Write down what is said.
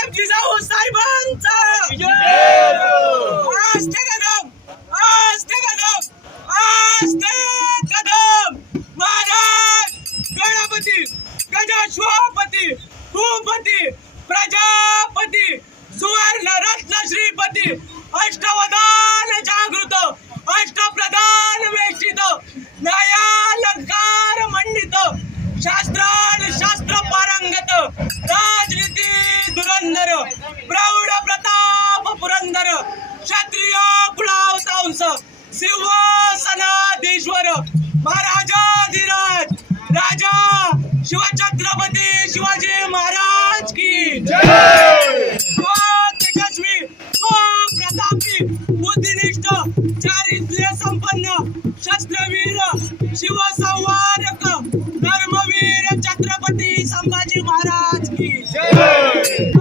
बाळासाहेब जिजाऊ साहेबांचा आस्ते कदम, आस्ते कदम, आस्ते कदम. महाराज गणपती गजाश्वपती भूपती प्रजापती सुवर्ण रत्न श्रीपती अष्टवदान जागृत अष्टप्रधान वेष्टित न्यायालंकार मंडित शास्त्रान शास्त्र पारंगत राजनीती धुरंधर प्रौढ प्रताप पुरंदर क्षत्रिय कुलावतांस सिंहासनाधीश्वर महाराजाधिराज राजा शिवछत्रपती शिवाजी महाराज की जय. तेजस्वी प्रतापी बुद्धिनिष्ठ चारित्र्य संपन्न शस्त्रवीर शिवसंवारक धर्मवीर छत्रपती संभाजी महाराज की जय.